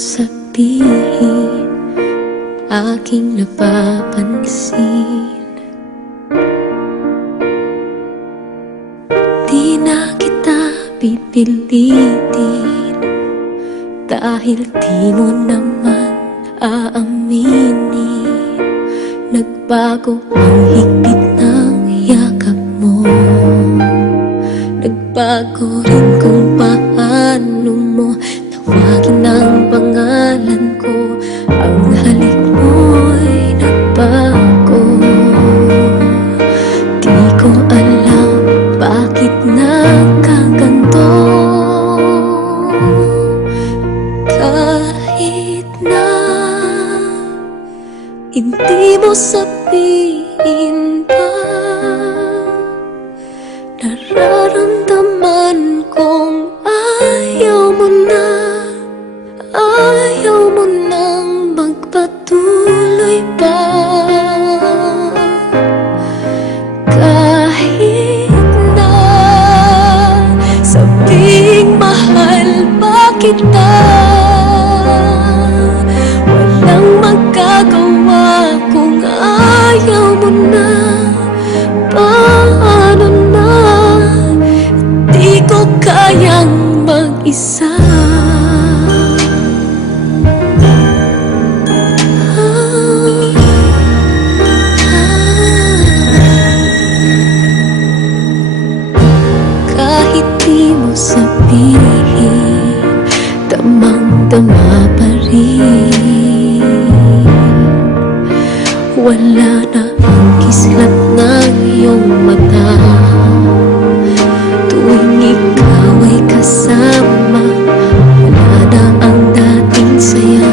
sabihin, aking napapansin. Di na kita pipilitin, dahil di mo naman aaminin. Nagbago ang higpit ng yakap mo, nagbago rin kung paano mo tawagin ang pangalan ko. Ang halik mo'y nagbago. Di ko alam bakit nagkaganto. Kahit na hindi mo sabihin pa, nararamdaman kong ayaw mo na, ayaw mo nang magpatuloy pa. Kahit na sabing mahal pa kita, walang magagawa kung ayaw mo na. Paano na, di ko kayang mag-isa. Kahit di mo sabihin, damang-dama pa rin. Wala na ang kislat ng iyong mata tuwing ikaw ay kasama. Wala na ang dating saya,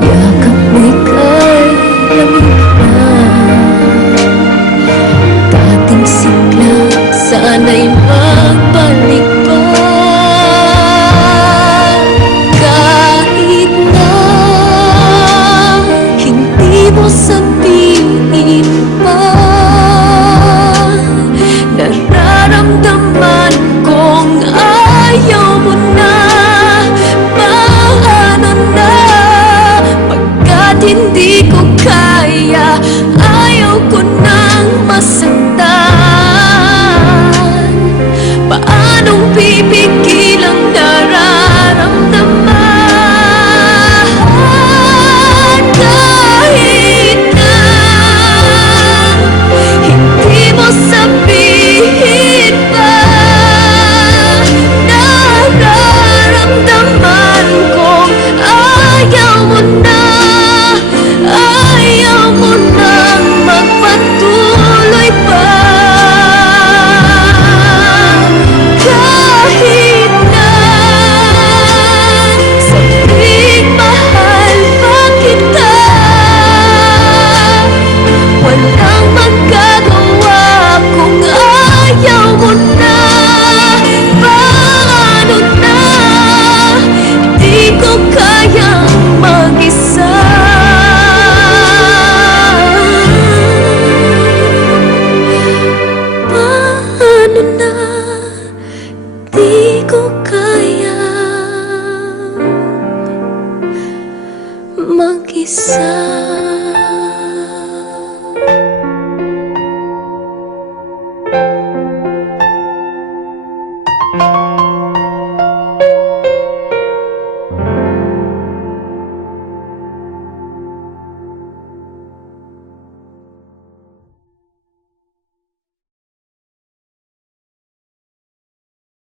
yakap mo'y kay lamig na. Dating sigla, sana'y magbalik pa. Kahit na hindi mo sabihin pa, nararamdaman kong ayaw mo na. Paano na, pagkat hindi ko kaya, ayaw ko nang masaktan. Paanong pipigil ang nararamdaman? Kahit na hindi mo sabihin pa, nararamdaman kong ayaw mo na, ayaw mo nang magpatuloy pa. Kahit na sabing mahal pa kita, walang magagawa kung ayaw mo na. Paano na, di ko kayang mag-isa. Paano na, di ko kayang mag-isa.